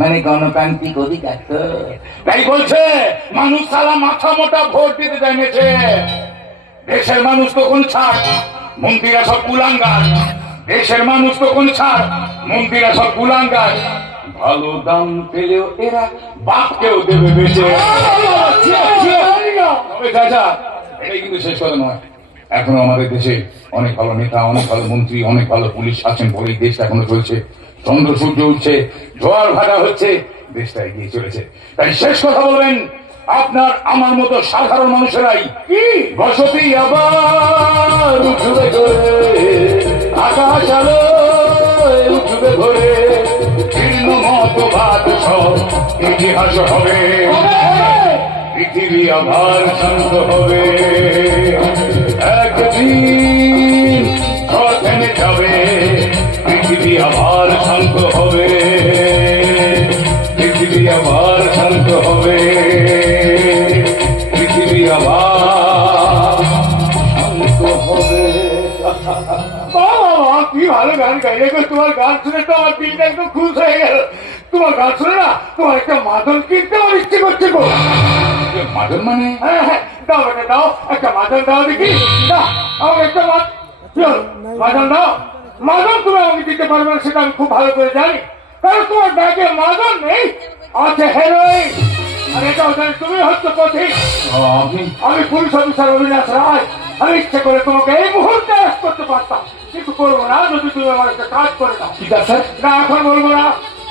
মানে গণতান্ত্রিক অধিকার তো। তাই বলছে মানুষ সালা মাথা মোটা ভোট দিতে জানিয়েছে। দেশের মানুষ তো কোন ছাড়, মন্ত্রীরা সব কুলাঙ্গার। দেশের মানুষ তো কোন ছাড়, মন্ত্রীরা সব কুলাঙ্গার। ভালো দাম পেলেও এরা বাপকেও দেবে বেঁচে। তবে চাচা, এটাই কিন্তু শেষ কথা নয়। এখনো আমাদের দেশে অনেক ভালো নেতা, অনেক ভালো মন্ত্রী, অনেক ভালো পুলিশ আছেন বলেই দেশটা এখনো চলছে। চন্দ্র সূর্য উঠছে, জোয়ার ভাটা হচ্ছে, দেশটা এগিয়ে চলেছে। তাই শেষ কথা বলবেন আপনার আমার মতো সাধারণ মানুষেরাই কি বসতি আবার উঠবে ধরে, আকাশ আলো উঠবে ধরে, ভিন্ন মতবাদ সব ইতিহাস হবে, পৃথিবী আবার শান্ত হবে। একদিন ঝড় থেমে যাবে, পৃথিবী আবার শান্ত হবে, পৃথিবী আবার শান্ত হবে, পৃথিবী আবার শান্ত হবে। বাবা কি ভালো গান গাইলে গো, তোমার গান শুনে তো আমার দিনটা একদম খুশ হয়ে গেল। তোমার গান শুনে না তোমার একটা মাদল কিনতে আমার ইচ্ছে করছে গো। মাদল মানে? হ্যাঁ হ্যাঁ, দাও বেটা দাও, একটা মাদল দাও দেখি। আমার একটা মাদল দাও। মাদল তুমি আমাকে দিতে পারবে না সেটা আমি খুব ভালো করে জানি, কারণ তোমার ব্যাগে মাদল নেই, আছে হেরোইন। আর এটাও জানি তুমি হচ্ছে পথিক। আমি পুলিশ অফিসার অবিনাশ রায়। আমি ইচ্ছে করে তোমাকে এই মুহূর্তে অ্যারেস্ট করতে পারতাম, কিন্তু করবো না যদি তুমি আমার একটা কাজ করে দাও। ঠিক আছে, না এখন বলবো না,